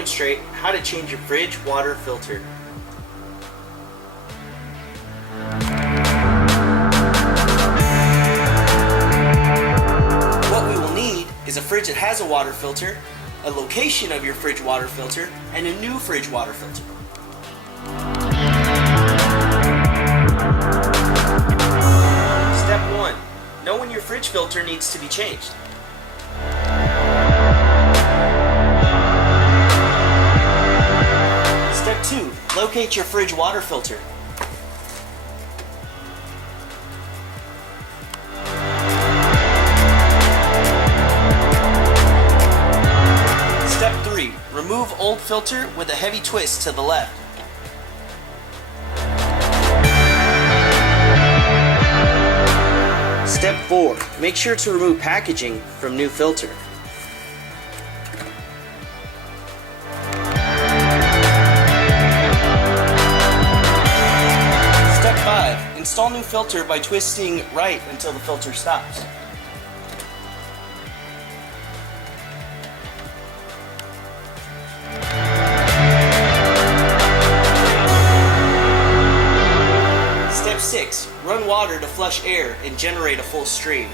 demonstrate how to change your fridge water filter. What we will need is a fridge that has a water filter, a location of your fridge water filter, and a new fridge water filter. Step 1. Know when your fridge filter needs to be changed. Step 2. Locate your fridge water filter. Step 3. Remove old filter with a heavy twist to the left. Step 4. Make sure to remove packaging from new filter. Step 5. Install new filter by twisting right until the filter stops. Step 6. Run water to flush air and generate a full stream.